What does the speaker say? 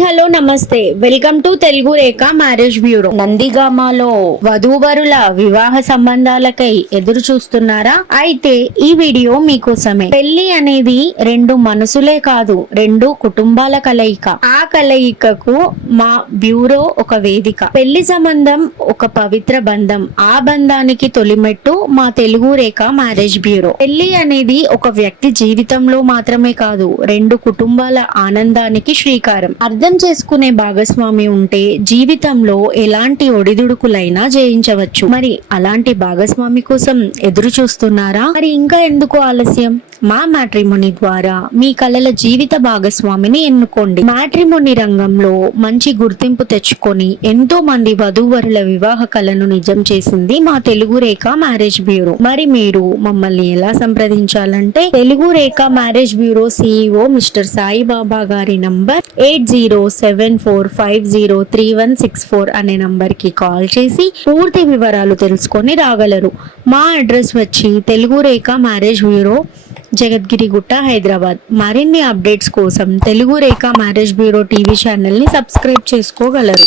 Hello నమస్తే welcome to Telugu Rekha marriage bureau. నందిగామలో వధూవరుల వివాహ సంబంధాలకై ఎదురు చూస్తున్నారా? అయితే ఈ వీడియో మీకోసమే. పెళ్లి అనేది రెండు మనసులే కాదు, రెండు కుటుంబాల కలయిక. ఆ కలయికకు మా బ్యూరో ఒక వేదిక. పెళ్లి సంబంధం ఒక పవిత్ర బంధం. ఆ బంధానికి తొలిమెట్టు మా తెలుగు రేఖ మ్యారేజ్ బ్యూరో. పెళ్లి అనేది ఒక వ్యక్తి జీవితంలో మాత్రమే కాదు, రెండు కుటుంబాల ఆనందానికి శ్రీకారం. అర్థం చేసుకునే భాగస్వామి ఉంటే జీవితంలో ఎలాంటి ఒడిదుడుకులైనా జయించవచ్చు. మరి అలాంటి భాగస్వామి కోసం ఎదురు చూస్తున్నారా? మరి ఇంకా ఎందుకు ఆలస్యం? మా మ్యాట్రిమోనీ ద్వారా మీ కలల జీవిత భాగస్వామిని ఎన్నుకోండి. మ్యాట్రిమోనీ రంగంలో మంచి గుర్తింపు తెచ్చుకొని ఎంతో మంది వధూవరుల వివాహ కలను నిజం చేసింది మా తెలుగు రేఖ మ్యారేజ్ బ్యూరో. మరి మీరు మమ్మల్ని ఎలా సంప్రదించాలంటే Telugu Rekha marriage bureau CEO mister Saibaba గారి నంబర్ 8074503164 అనే నంబర్ కి కాల్ చేసి పూర్తి వివరాలు తెలుసుకొని రాగలరు. మా అడ్రస్ వచ్చి తెలుగు రేఖ మ్యారేజ్ బ్యూరో, జగద్గిరిగుట్ట, హైదరాబాద్. మరిన్ని అప్డేట్స్ కోసం Telugu Rekha marriage bureau TV channel ని సబ్స్క్రైబ్ చేసుకోగలరు.